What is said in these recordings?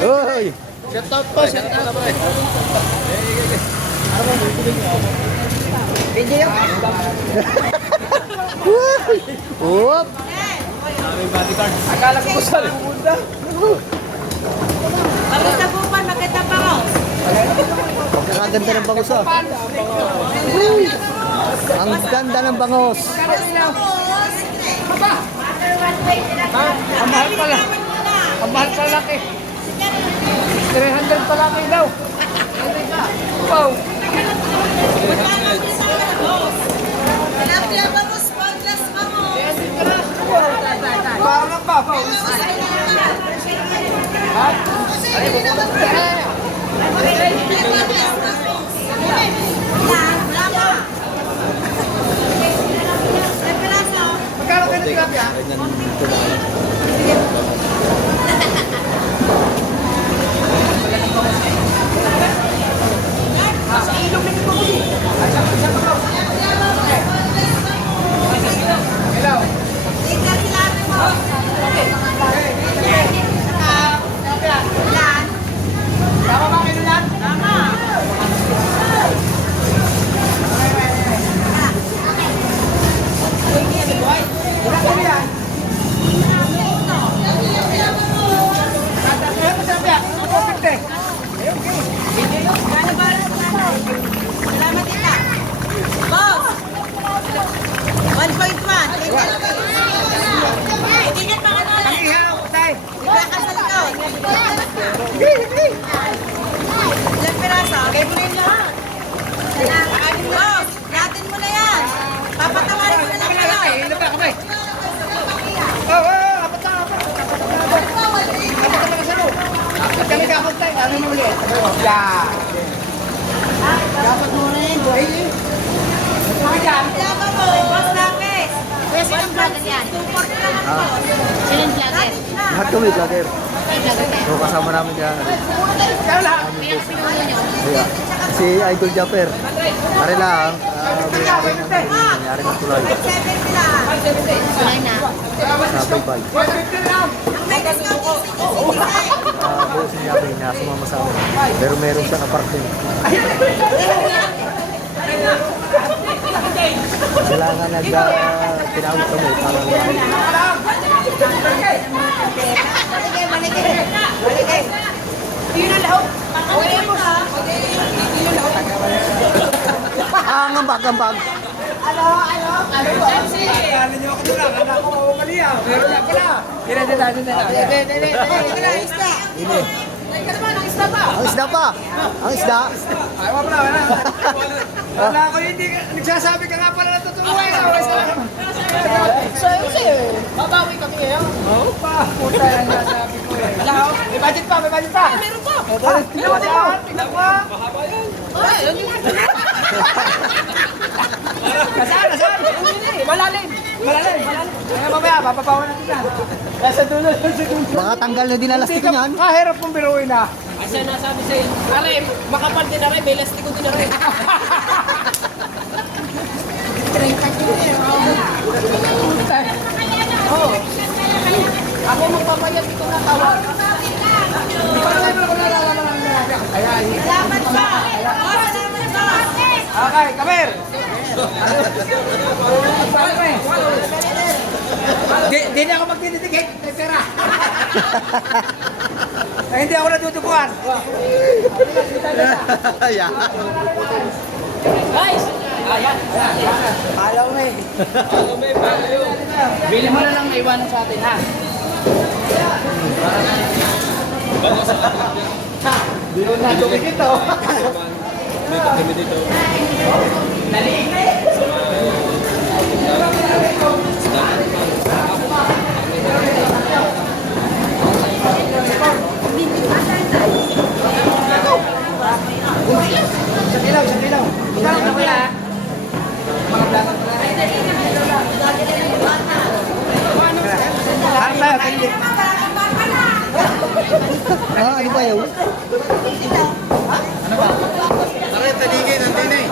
Hoy! Shout out po, shout out po. Video. Whoop! Akala ko sa lumunda. Kamusta po pa? Maganda pa ako. Pagkakaganda ng bangos ah. Ang ganda ng bangos. Ang mahal pala. Ang mahal pala laki. 300 pala kayo daw. Wow. Parang ba? Magkano kayo ng tilapia? Sa ilog na ito mo. Hello. Tama ba kayo lang? Tama. Salamat tita. Boss! 1.1. Hindi niya pa ano lang. Iba ka sa likod. Ilang piraso? Gaya mo na yun lahat. Boss, natin mo na yan. Papatawarin mo na lang kayo. Ilan ba kamay? Kami kakantay, ano mo ulit? Yeah. Dapat mo na yun, boy. Kaya pa po, boss Lapis. Pwede ng vlog yan. Support na lang ako. Sino yung vlogger? Lahat kami vlogger. So kasama namin dyan. Kaya, si Idol Japper. Pare lang, nangyari ng tulay. 7 sila. Sa Baybay. Ang may discount is 66. Buusin niya kami na sumama sa amin. Pero meron siya apartment. Kailangan tinawag kami para Maligay. Yun ang lahok. Okay mo ha? Ambag. Ano po? Akala niyo ako doon. Akala ko mali ah. Meron na pala. Hindi na. Isda. Ini. Ang isda pa. Ang isda. Ay, wala. Wala ko hindi. Nagsasabi ka nga pala na totoo eh. Babawi kami ngayon. Oo pa. Puta yan nasabi ko eh. May budget pa. Meron pa. Tignan mo. Mahaba yan. Kasaan? Malalim. Kaya mamaya, papapawan natin yan. Nasa dulo. Baka tanggal na din ang lastiko niyan. Kahirap mong biruin na. Ay, siya nasabi sa'yo. Aray, makapal din na rin. May lastiko din na rin. Oo. Ako magpapayat ito na tawag. Salamat pa. Salamat pa. Okay, kamer. Di na ako magdididikit. May pera. Ay, hindi ako natutukuan. Yeah. Guys! Ayan. Palaw mo eh. Bili mo na lang maiwanan sa atin, ha? Di mo na dumikit oh. Sa kilaw. Saan ka pala? Mga vlogger pala. Ano tayo? Ano ba yun? Ano ba? Aray, taligay, nandun eh.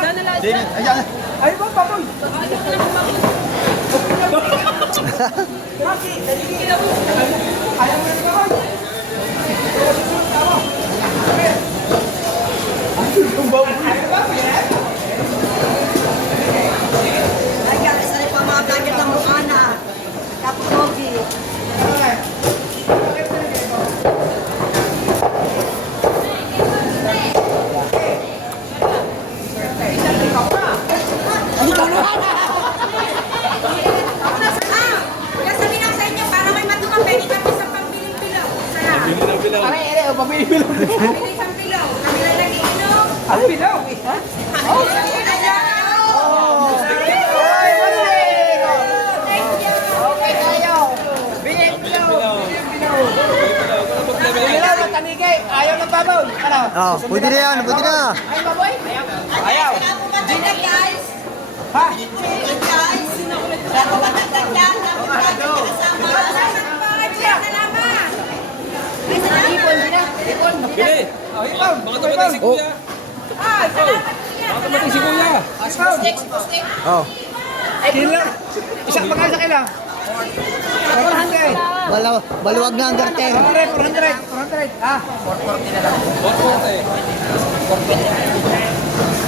Ayan. Ay ba, baboy. Ayaw mo na baboy. Ay, guys, ano pa mga gadget ng mukha na? Tapos, Pogi. Kaya sabihin ako sa inyo, para may matulong, pwede kami sa pambiling pilaw. Sana. Are, pamilya. Pambiling isang pilaw. Kami lang nag-iinom. Ang pilaw. Ha? Okay tayo. Bigay pilaw. Pilaw ng tanigay. Ayaw ng baboy. Ano? Oh, pwede na yan, pwede na. Ayaw baboy? Ayaw. Dinag, guys. Ha? Dinag, guys. Ako matagdag lang. Salamat po. Salamat. Ay, salamat. Bili. Oh, ikaw. Baka tumatay si kuya. Ay, salamat. Baka tumatay si kuya. Ikaw. Oh, Killer. Isang pagkain sa kailang. 400. baluwag na ang garter. 400. 400. Ah, 440 na lang. 440.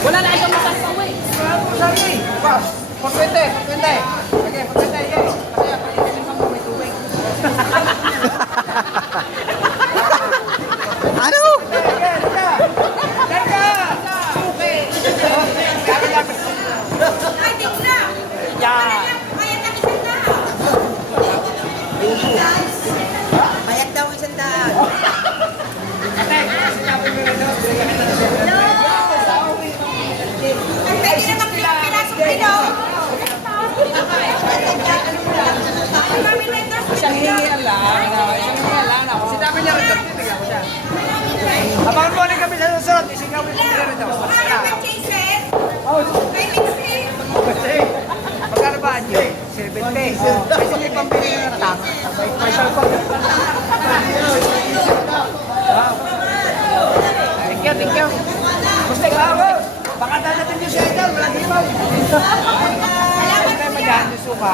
Wala na itong masasawi. Sorry. Boss. 420. 420. Sige, 420. Sige. Kasi ako yung mo may tubig. Ano? Ay, tingnan na. Yeah. Bayad ng isang daan. Guys, bayad daw isang daan. No! Ay, pwede na magpinapinasok nila. Isang hingian lang. Isang hingian lang. Sinabi niya rin. Bigyan ko siya. Abangan mo ulit kami sa susunod. Isingawin ko nila rin daw. Ano ba, Jason? Oh, May mixing. magkano ba, Angie? 70. Oh, kasi may pambili na natama. May salpag. Thank you, thank you. Gusto ka ako. Baka dadating niyo siya ito. Walang himaw. Salamat kayo madyan yung suka.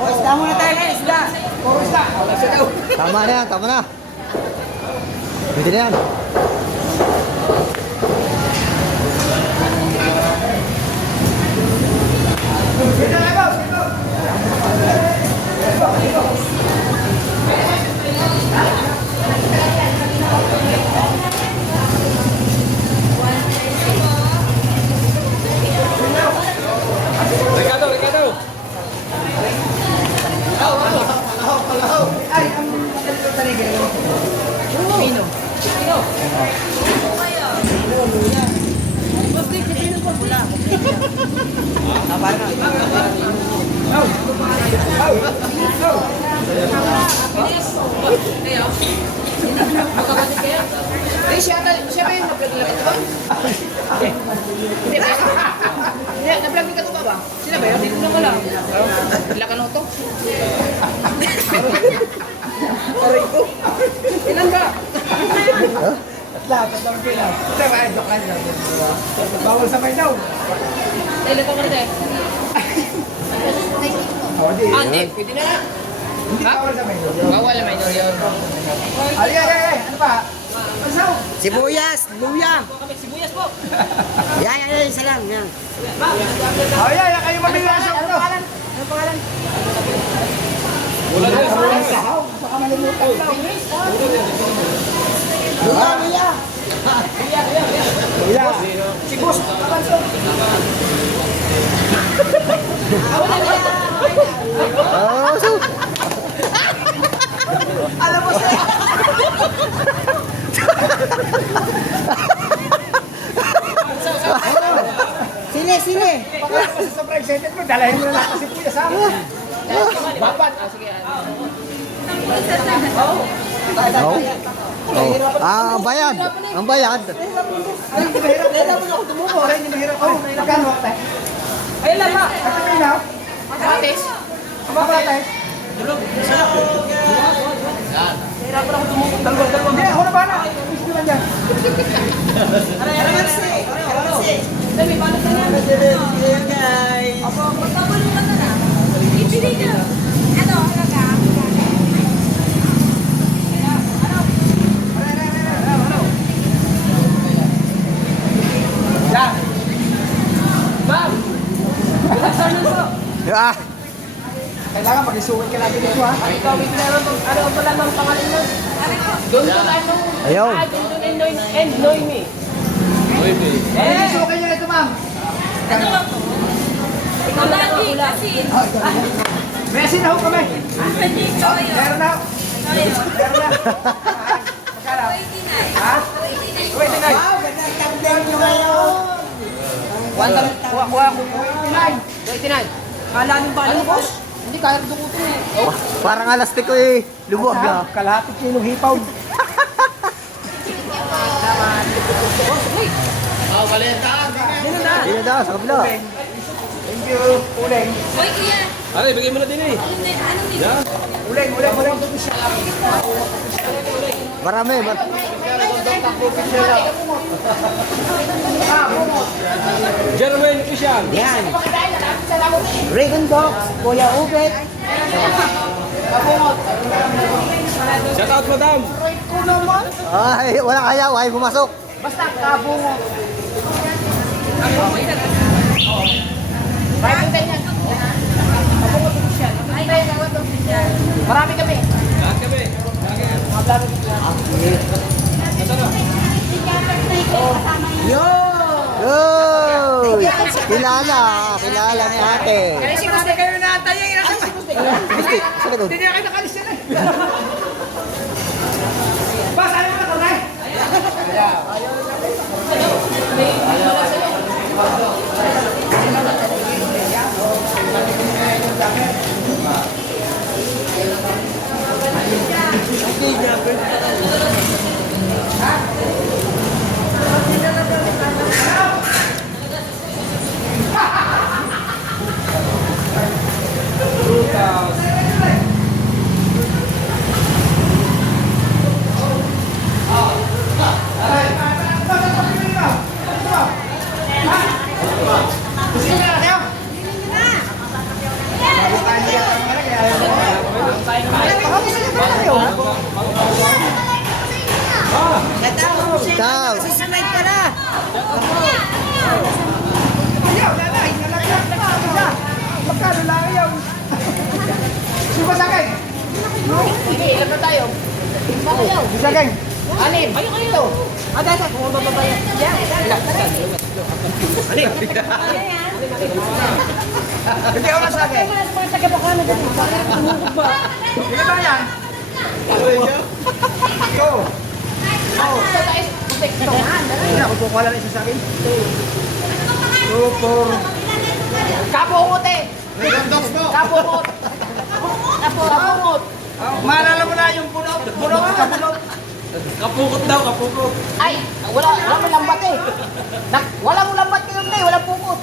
Isda muna tayo ngayon, isda. Puro isda. Tama na yan, tama na. Pwede na yan. Ricardo. Ay, ang taligay. Pino. Siya ba yung na-vlog nila ito ba? Hindi. Na-vlog nila ito ba? Sila ba yun? Hindi ko lang. Ilan ka nung ito? Aray ko. Ilan ka? Tatlang pila. Ito ba? Ito ka niya. Bawal sa may daw. Ilan ka ulit eh? Hindi. Pwede na. Hindi bawal sa may daw. Bawal na minor yun. Ay. Ano pa? Pasaw. Sibuyas, luya. Sibuyas po. Yan, isa lang. Yan. Ay, kayo mabila sa ano? Ano pangalan? Wala na sa baka malimutan ka. Luya. Si Boss, kabanso. Oh, so. Alam mo siya. Sili. Kasi sobrang excited mo, dalahin mo na lang kasi kuya sa akin. Babat. Sige. Oh. Oh. Ah, ang bayad. Ang bayad. Ay, hindi mahirap. Hindi mo ako tumuko. Ay, hindi mahirap. Oh, magkano ako tayo? Ay, lang ba? Ito may ilaw? Kamatis. Kamatis. Hindi, ako na ba na? Gusto na dyan. Kalamansi. Kalamansi. Dami, paano ka na? Guys. Opo, magkabulong ka na. Ibili nyo. Ano? Yan. Ma'am! Bilagsan na po. Ah, Kailangan mag-isuwin ka natin dito ha. Ikaw, wait na lang. Ano pala ng pangalan nun? Doon doon ano? Ayaw. Doon doon and Noemi. Isuwin nyo ito ma'am. Ikaw lang ang hula. May asin na ho kami. Meron na. Meron na. Magkano? Ha? 29. Wow, ganda ang campaign nyo ngayon. 29. Kala nyo ba ano, boss? Hindi, kaya dukutin eh. parang alas ko eh. Luwag ah. Kalahati kilong hipaw. Hindi na daw, sa kabila. Thank you. Uling. Hoy, kuya. Ano, ibigay mo na din eh. Ano nito? Uling. Marami. Jermaine Christian. Yan. Regan Box, Kuya Ubet. Shout out, madam. Ko naman. Ay, walang ayaw. Ay, pumasok. Basta kabungo. Marami kami. Lahat kami. Yo! Kilala. Kilala ni ate. Kasi gusto kayo na tayo. Gusti, sa likod. Hindi na kayo nakalis yan eh. Bas, ano mo na tunay? Ikaw. Susunod ka na. Ayaw, nanay. Nalagyan na ka. Magkano lang ayaw? Sino sa akin? Sige, ilan na tayo? Pakayaw. Sa akin. Anim. Ayun kayo. Dada, kung mababayan. Hindi ako na sa akin. Hindi ba yan? Ito. Hindi ako kukuha lang isa sa akin. 2, 4. Kabungot eh. Kabungot. Kabungot. Maalala mo na yung punot. Kapulot. Kapukot daw, kapukot. Ay, wala may lambat eh. Walang lambat kayo na eh, walang pukot.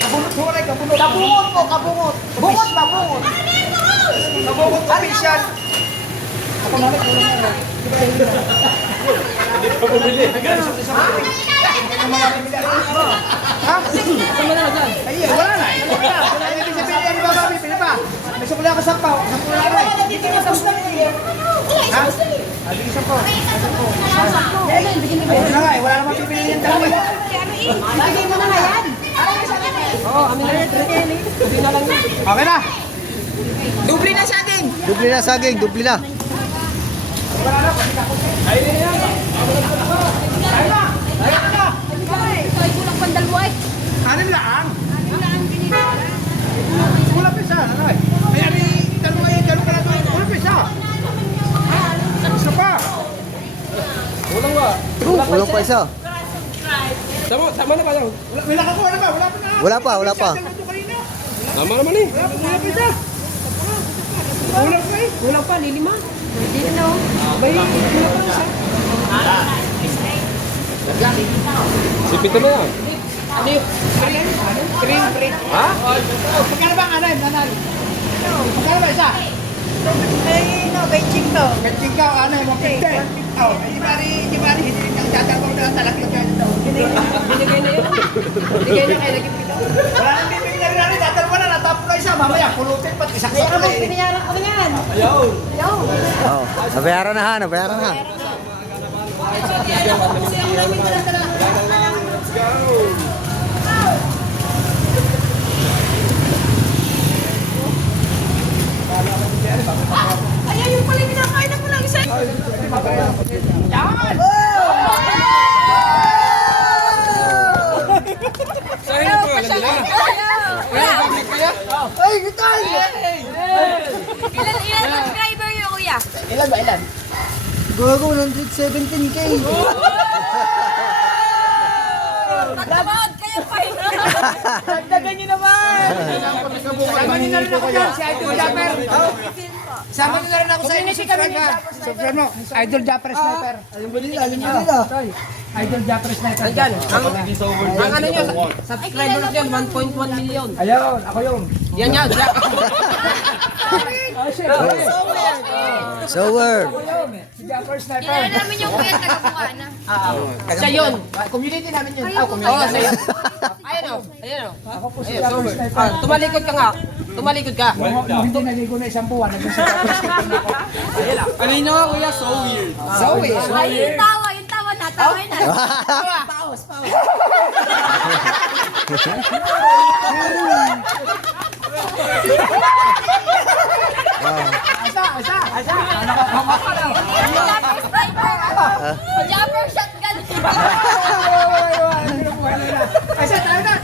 Kapulot ho rin, kapulot. Kabungot po, kabungot. Bungot ba, bungot? Kapulot official. Ha? Ay, wala na. Wala na. Ibig sabihin yan, di ba, Bobby? Pili pa. May sukula ka sampaw. Sampaw na rin. Ha? Bigyan sa po. Ayun na nga eh, wala namang pipiliin yung dalawa. Lagay mo na nga yan. Okay na. Dubli na sa akin. Dubli na saging, dubli na. Ay, kulang pang dalawa eh. Anim lang. Wala ang ginagawa. Kulang pa isa. Ano eh? Ay, ano yung dalawa yung dalawa ka na ito. Kulang pa isa. Isa pa. Kulang pa isa. Tama na ba lang? May nakakuha na ba? Wala pa na. Wala pa, wala pa. Tama naman eh. Wala pa isa. Kulang pa eh. Kulang pa, lilima. Hindi na oh. Sipito na yan. Ano yun? Green. Ha? Magkano ba ang anay? Magkano ba isa? Ay, no, benching to. Benching ka, anay, 150. Oh, di bari, hindi nang tatabang na talakit ka dito. Binigay na yun. Binigay na kayo naging pito. Wala nang bibigyan na rin, tatalwa na, natapos na isa, mamaya, pulutin pa, isang Kaya sakla ako, eh. pinayaran ko yan. Ayaw. Ayaw. Oh, nabayaran na ha, nabayaran na. Ayaw, yung pala kinakain ako lang isa. Sa inyo po, alam nila. Ay, gitay! Ilan subscriber niyo, kuya? Ilan ba? Ilan? Gago, 117k. Magkabawad kayo pa yun. Dagdagan niyo naman! Sama niyo na rin ako dyan, si Idol Japper. Sama niyo na rin ako sa inyo, subscribe ha. Subscribe mo, Idol Japper Sniper. Alam ba nila? Alam ba nila? Idol Japper Sniper. Nandyan. Ang ano nyo, subscribers nyo, 1.1 million. Ayun, ako yun. Yan yan. Oh, shit. So word. Ako yun, si Japper Sniper. Kilala namin yung kuya taga-Bukana. Siya yun. Community namin yun. Ayaw, Oo, siya yun. Ayan o. Ayan o. Ako po si Ayan, Japper so, Sniper. tumalikod ka nga. Tumalikod ka. Nung hindi naligo na isang buwan, naging si Japper Sniper na ako. Ano nyo nga kuya? So weird. Ay, yung tawa, natawa na. Asa. Nakakamak ka lang. Japper sniper. Japper shotgun. Asa, tayo na.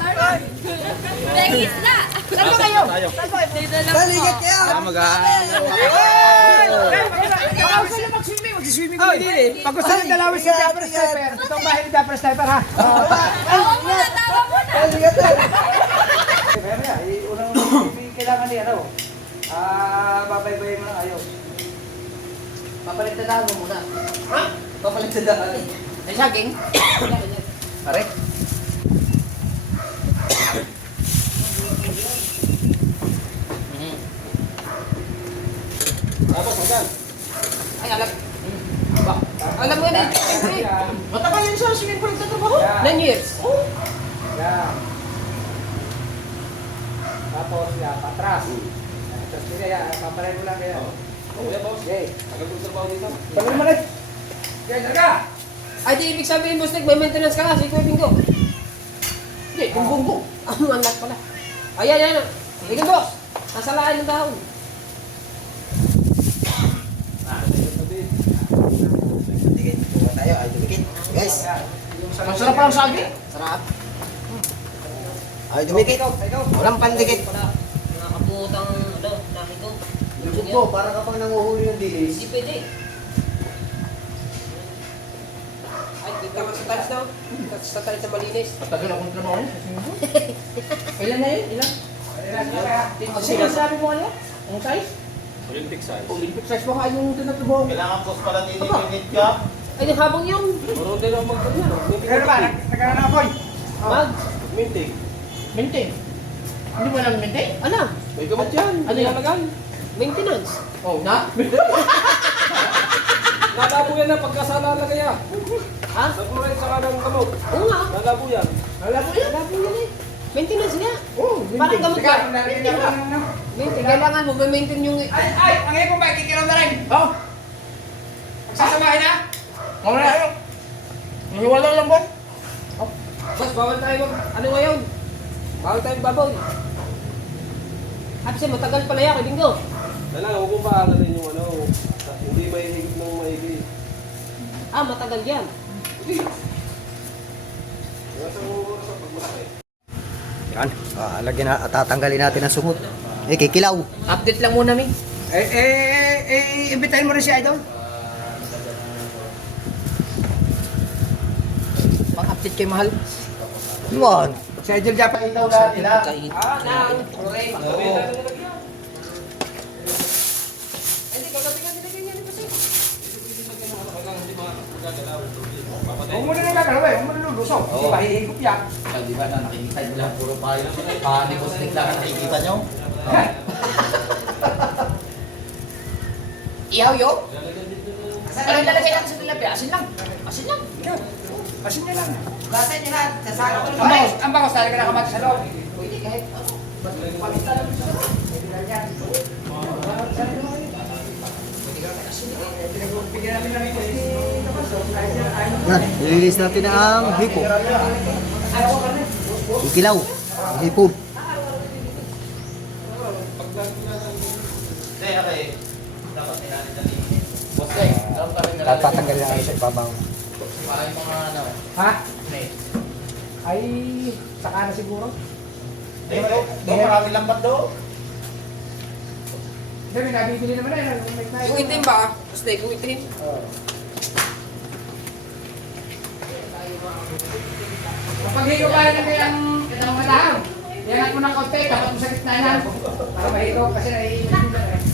Dahil na. Saan ba kayo? Dito lang po. Baka gusto nyo mag-swimming. Mag-swimming ko din. Pag gusto nyo dalawin si Japper Sniper, ito ang bahay ni Japper Sniper ha. Tawa muna, tawa muna. Kaya niya, unang kailangan niya, ano? Babaybayin mo ng ayaw. Papaliktadaan mo muna. Ha? Papaliktadaan. Ay, saging. Pare? Ay, alam. Alam mo na, siyempre. Matagal yun sa swimming pool nagtatrabaho. 9 years. Yan. Tapos yan, patras. Tapos kaya, papalay mo lang kaya. Okay. Tagal kong trabaho dito. Pagod naman eh. Kaya, talaga. Ay, di ibig sabihin, Boss Nick, may maintenance ka nga, si Kuya Bingo. Hindi, bumbong. Ang anak pala. Ayan, yan. Sige, boss. Nasalaan yung dahon. Tayo, ay dumikit. Guys, Masarap pa lang saging. Sarap. ay dumikit. Walang pandikit. Nakaputang, dami ko. Lubog po, para kapag nanguhuli yung dilis. Hindi pwede. Ay, dito ka sa tiles daw. Sa tiles na malinis. Patagal akong trabaho. Ilan na yun? Ilan? Sige, sabi mo ano? Ang size? Olympic size. Olympic size mo ka yung tinatrabaho. Kailangan post pala dinidinit ka. Ay, habang yung Marunong din ako mag-ganyan. Pero ba, nagkaroon na apoy? mag. Minting. Maintain. Hindi mo lang maintain? Ano? May gamot yan. Ano yan? Nalagay. Maintenance. Oh, na? Nalabo yan na pagkasala na kaya. Ha? Nagmuray sa kanang kamot. Oo nga. Nalabo yan. Alam mo yan? Labo yun eh. Maintenance nga. Oh, Parang gamot Teka, ka. nalagyan ako ng ano? Maintain. Kailangan mo ma-maintain yung... Ay, ang ngayon po ba, kikiram na rin? Oo. Magsasamahin na? Wala na yun. Wala lang ba? Boss, bawal tayo mag... Ano ngayon? Bawal tayo babaw. Kasi matagal pala yan, kay Bingo. Kailangan huwag kong paangalin yung ano. Hindi mahihigit ng mahigit. Ah, matagal yan. Kaya sa oras sa pagmalaki. Yan, lagyan na, tatanggalin natin ang sumot. Eh, kikilaw. Update lang muna, Ming. Imbitahin mo rin si Idol. Pang-update kay Mahal. Yun. Si Idol Japa itaw lahat nila. Ah, na. Correct. Hindi, kagabi nga nilagay niya ni Boss. Huwag mo na nagagalaw eh, huwag mo na lusong. Hindi ba hihigop yan? Di ba na nakikita nyo lang puro payo. Paano ko stick lang ang nakikita nyo? Ihaw yo? Ano nalagay natin sa tilapia? Asin lang. Asin lang. Asin niya lang. Basan niya lahat. Sasama ko lang. Ang bangos talaga nakamatis sa loob. Pwede kahit ano. Pamista lang sa loob. Pwede lang yan. Bigyan namin namin Yan, nililis natin ang hipo. Ikilaw. Hipo. Okay. Dapat nilalit na linis. Boss Day, alam pa rin tatanggal na sa ibabaw. Para yung mga ano. Ha? Net. Ay, saka na siguro. Dito, maraming lambat do. Hindi, may nabibili naman na yun. Kung itim ba? Bustig, kung itim. Kapag higo pa rin kayang kitang matahang, iangat mo ng konti, dapat mo sa gitna yan. Para mahigo kasi naiinit mo dyan eh.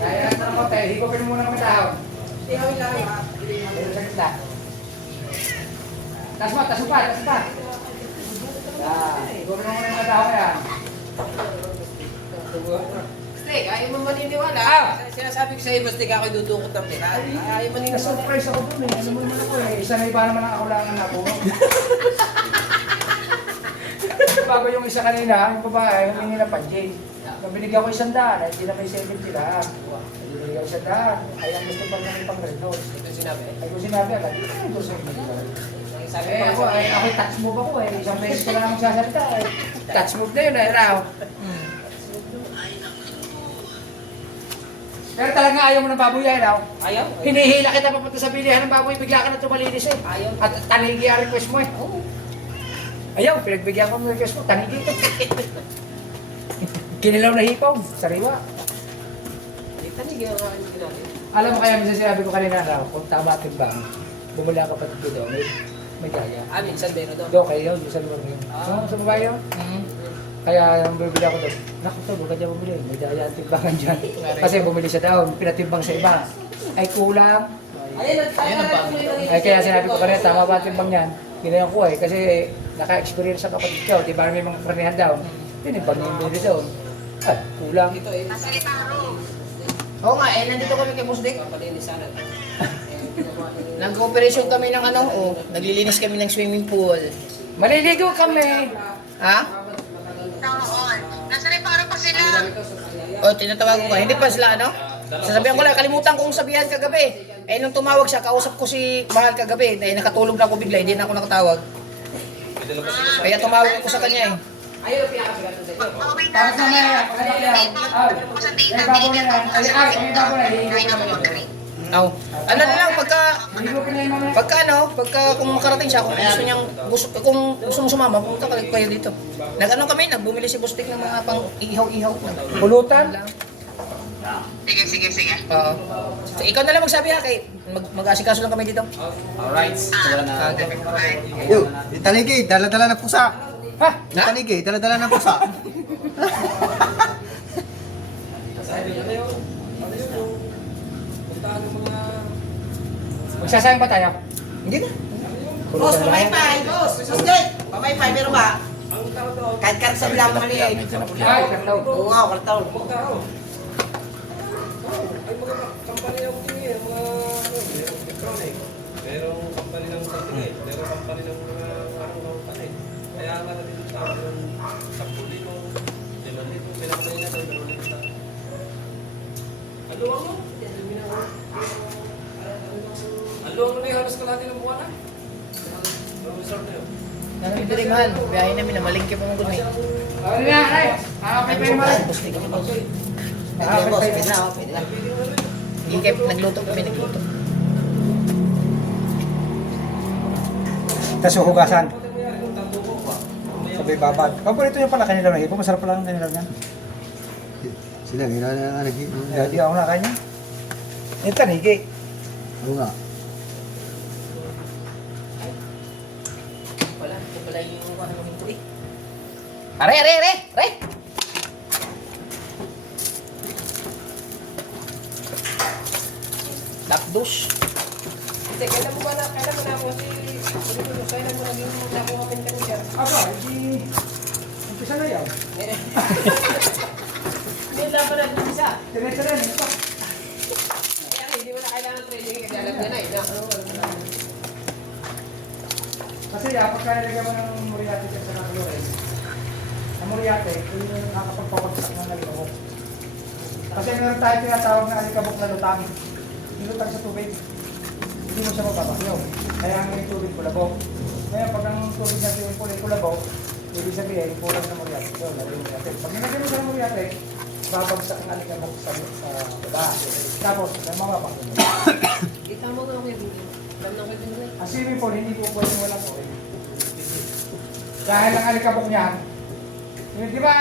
Kaya iangat mo ng konti, higopin mo muna ng matahang. Higopin sa gitna. Tas mo pa. Higopin mo muna ng matahang yan. Bustig, ayaw mo maniniwala. Sinasabi ko sa'yo, Bustig, ako'y dudukot ng pera. Ayaw maniniwala. Na-surprise ako dun eh. Ano mo naman ako eh. Isa na iba naman ang ako lang ang napuno. Bago yung isa kanina, yung babae, humingi na panjin. Nung binigyan ko 100, ay hindi na may 70 lang. Binigyan ko 100, ay ang gusto pa namin pang red nose. Ito sinabi. Ay kung sinabi agad, hindi na gusto ko Sabi eh, ko ako touch move ako eh. Isang beses ko lang magsasalita eh. Touch move na yun eh, raw. Pero talaga ayaw mo ng baboy yan, raw. ayaw. Hinihila kita papunta sa bilihan ng baboy, bigla ka na tumalinis eh. Ayaw. At tanigi ang request mo eh. Ayaw, pinagbigyan ko ng request mo, tanigi. Kinilaw na hipaw, sariwa. Tanig yung aking ginagawa. Alam mo kaya minsan sinabi ko kanina raw, kung tama ating bang, bumuli ang kapatid ko doon, may gaya. Minsan meron doon. Doon kayo, doon sa lugar ngayon. Sa babae yun. Kaya nung bumili ako doon, naku to, huwag ka dyan bumili. May daya ang timbangan dyan. Kasi bumili siya doon, pinatimbang sa iba. Ay kulang. Ayun ang bago. Ay kaya sinabi ko kanina, tama ba ang timbang niyan? Ginayon ko eh, kasi naka-experience sa kapatid ko. Di ba may mga karnihan daw? Tinimbang yung bumili doon. Ay, kulang. Ito eh. Oo nga, nandito kami kay Busdik. Papalinis sana. Nag-operasyon kami ng naglilinis kami ng swimming pool. Maliligo kami. Ha? Nasa reparo pa sila. O, tinatawag ko ka. Hindi pa sila, Sasabihan ko lang, kalimutan kong sabihan kagabi. Eh, nung tumawag siya, kausap ko si Mahal kagabi. Eh, nakatulog na ako bigla, hindi na ako nakatawag. Kaya tumawag ko sa kanya eh. Ayun ang pinakasigato sa inyo. Okay na. Tapos na yan, pagkakit yan. Sa Ay, data, bago na bibigyan yan. ko Ay, may bago na. Hihigo Try ko na na mo yan. Ano na lang, Hihigo ko na yan mamaya. pagka kung makarating siya, kung gusto mo sumama, pumunta kayo dito. Nagbumili si Bustik ng mga pang ihaw-ihaw. Pulutan. Sige. Oo. So, ikaw na lang magsabi ha, kay mag-asikaso lang kami dito. Alright. Wala na. Yo, itanigi, dala-dala ng pusa. Ha? Itanigi, dala-dala ng pusa. Magsasayang ba tayo? Hindi na. Boss, pa-wifi, boss. Bustik, pa-wifi, meron ba? Kahit karsa lang maliit. Ay, kartaw. Oo nga, kartaw. Ay, mga company ng tingin, mga electronic. Merong company ng tingin, merong company ng mga company. Kaya nga natin sa akin, 10,000, 5,000, pinapalay na tayo, 2,000. Aluwang mo? Aluwang mo na yung halos kalahati ng buwan na. Ang resort na yun. Ito rin mahal, biyahe namin na malingki pa mong gulmi. Ano na, ay? Okay pa yung mahal. Bustik kami, boss. Ah, Boss, okay. pwede na. Nagluto kami. Tapos hugasan. Sabay babad. Paborito niyo pala kanila ng hipo. Masarap pala ang kanila niyan. Sila, nag-hit. Hindi ako nakain niya. Ito, tanigi. Oo nga. Wala yung ano hinto eh. Are! Lapdos. Kailan mo na ako si... Kailan mo naging nakuha kami ka niya? Aba, hindi... Umpisa na yan. Hindi dapat na isa. Diretso rin, ito. Kaya hindi mo na kailangan training kasi alam na eh. Kasi pagka nilagyan mo ng Moriarty sa Nakalores, ang Moriarty, yun yung nakakapagpapagsak ng alikabok. Kasi meron tayo tinatawag na alikabok na lutang. Nilutang sa tubig. Hindi mo siya mababakyaw. Kaya ang yung tubig kulabok. Ngayon, pag ang tubig natin yung kulay kulabok, ibig sabihin, kulang na Moriarty. So, lagyan mo Moriarty. Pag nilagyan mo sa Moriarty, babagsak ang alikabok sa baba. Tapos, may mababakyaw mo. Kita mo nga ako yung video. Alam na ko yung video. Ang swimming pool, hindi po pwede wala po. Dahil ang alikabok niyan, yung, di ba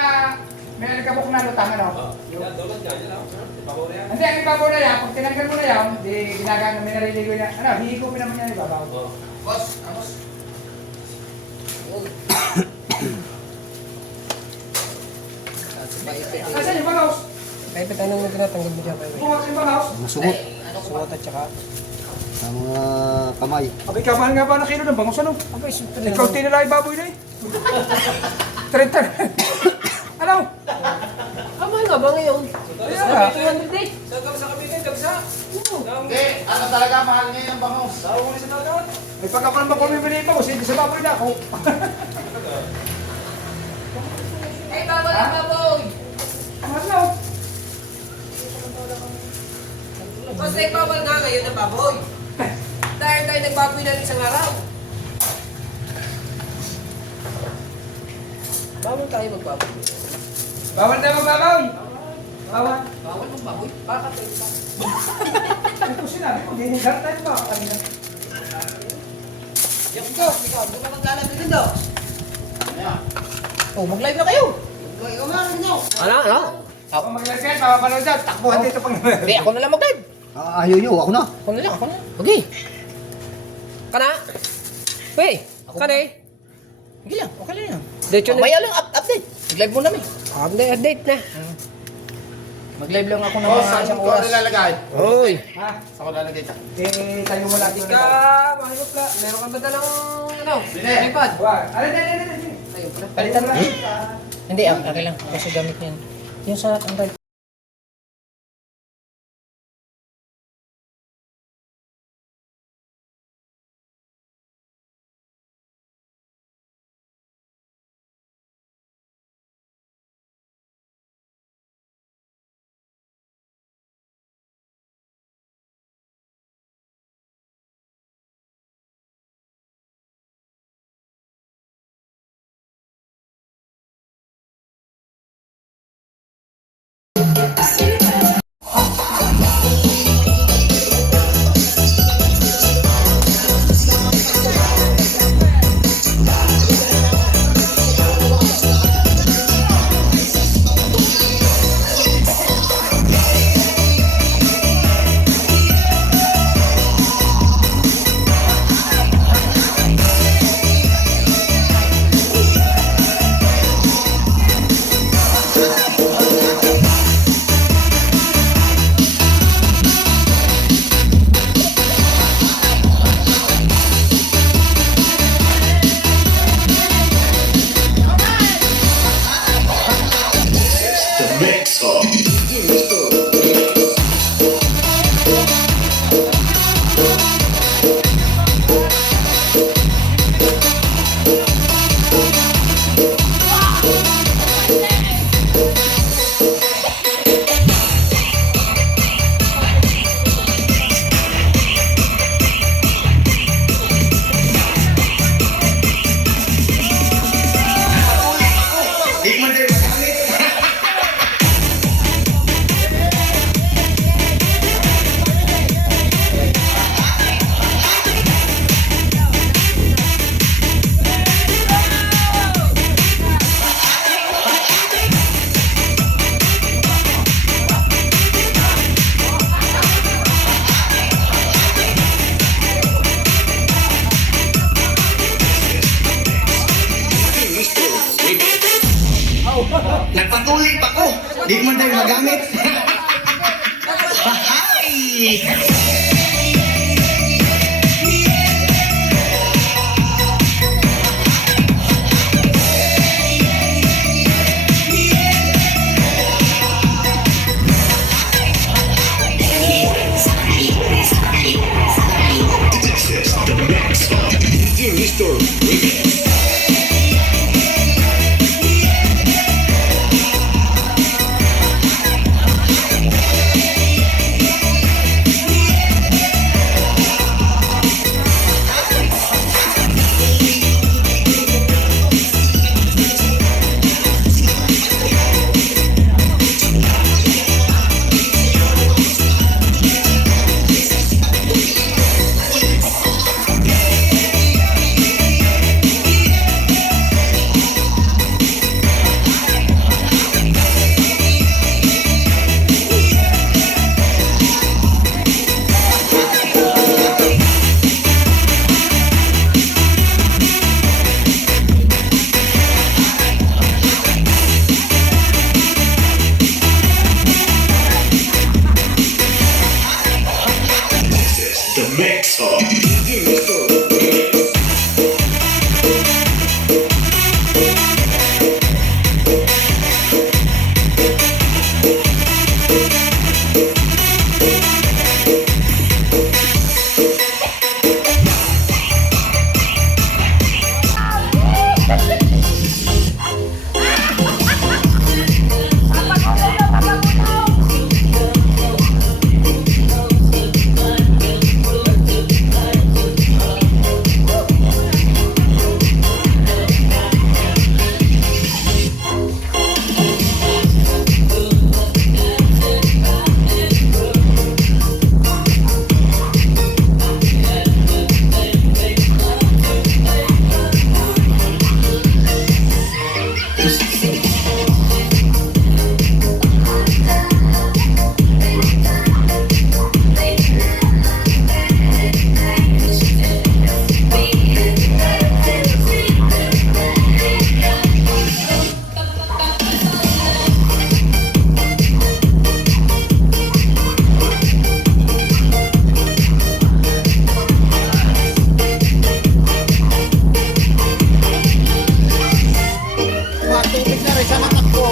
may alikabok na lutang, ano? Yan, donut nga, yan ako. Ibabaw na yan. Hindi, ang ibabaw na yan, pag tinanggal mo na yan, di ginagano, may nariligo niya. Ano, hihigupin naman yan ibabaw. Oo. Boss, amos. Asan yung bangaws? Kaya pa tayo nang tinatanggal mo dyan. Bungat yung bangaws? Masungot. Suot at saka... Sa mga kamay. Abay, kamahal nga ba ng kilo ng bangaws, ano? Abay, siyempre Ikaw tinala ibaboy na eh. 30. Ano? Kamay nga ba ngayon? Kaya nga. 200 eh. Saan ka ba sa Cavite? Kabisa? Hindi, ano talaga mahal ngayon ang bangus? Saan mo sa dagat? May pagka naman bumibili pa, kasi hindi sa baboy na ako. Ay, baboy ang baboy! Mahal na oh. Mas nagbawal nga ngayon ng baboy. Dahil tayo nagbaboy na isang araw. Bawal tayo magbaboy. Bawal na magbabaw. Bawal. Bawal magbaboy? Baka tayo ba? Ito sinabi ko, dinigar tayo ba? Kanina. Ikaw, doon ka maglalagay din daw. Oh, mag-live na kayo. Ano? Ako maglagay, papapanood dyan, takbuhan dito pang... Hindi, ako na lang mag-live. Ayaw nyo, ako na. Ako na lang. Okay. Kana? Wey, kana eh. Sige lang, okay lang yan. Diretso na. Maya lang, update. Mag-live mo namin. Update na. Mag-live lang ako ng Oh, mga saan isang ko oras. nilalagay? Hoy. Ha? Saan ko nilalagay ito? Eh, tayo mo lang. Hindi ka, mahirap ka. Meron ka ba dalang, ano, Bine. iPad? Wag. Alin. Tayo pala. Palitan na. Hindi, okay lang. Kasi gamit niyan. Yung sa Android. Nagpatuloy pa ko. Di mo tayo magamit. Bahay! Matubig na rin sa matak ko.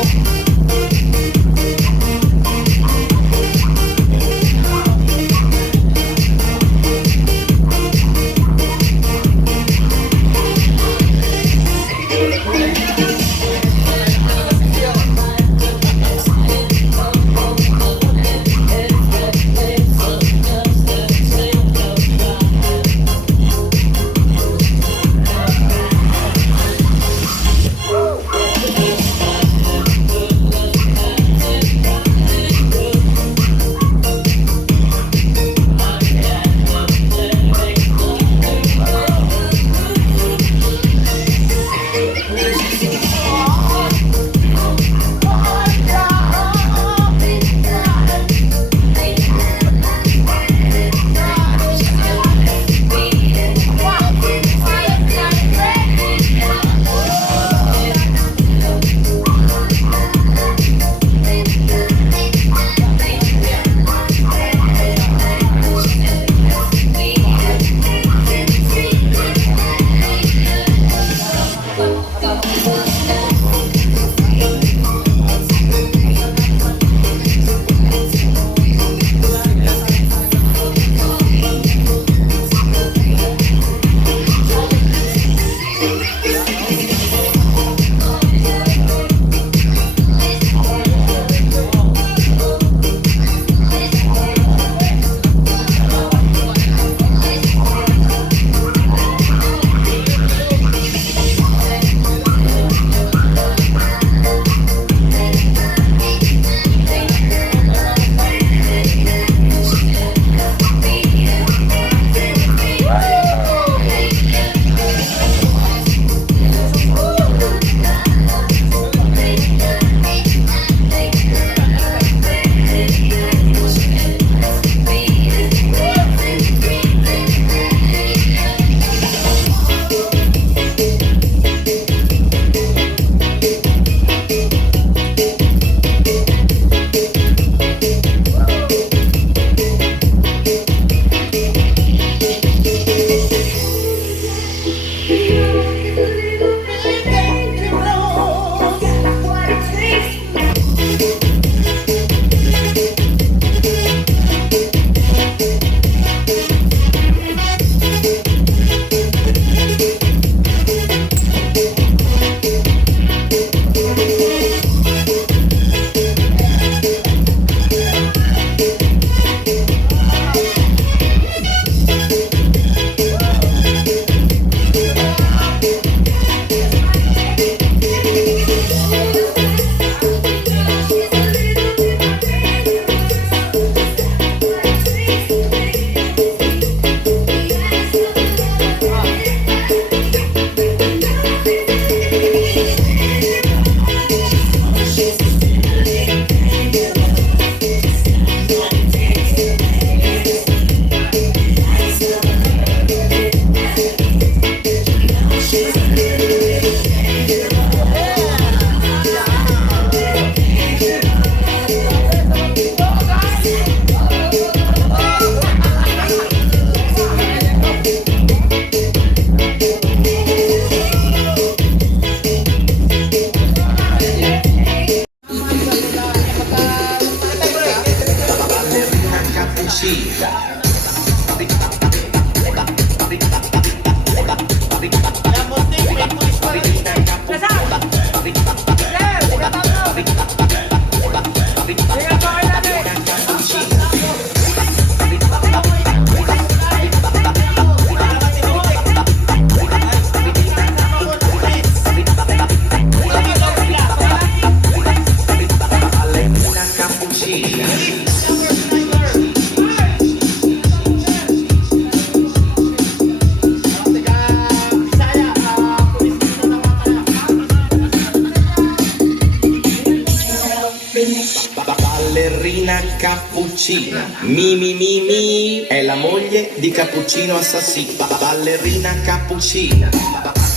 ballerina cappuccina. Mi, è la moglie di Cappuccino Assassino. Ballerina cappuccina.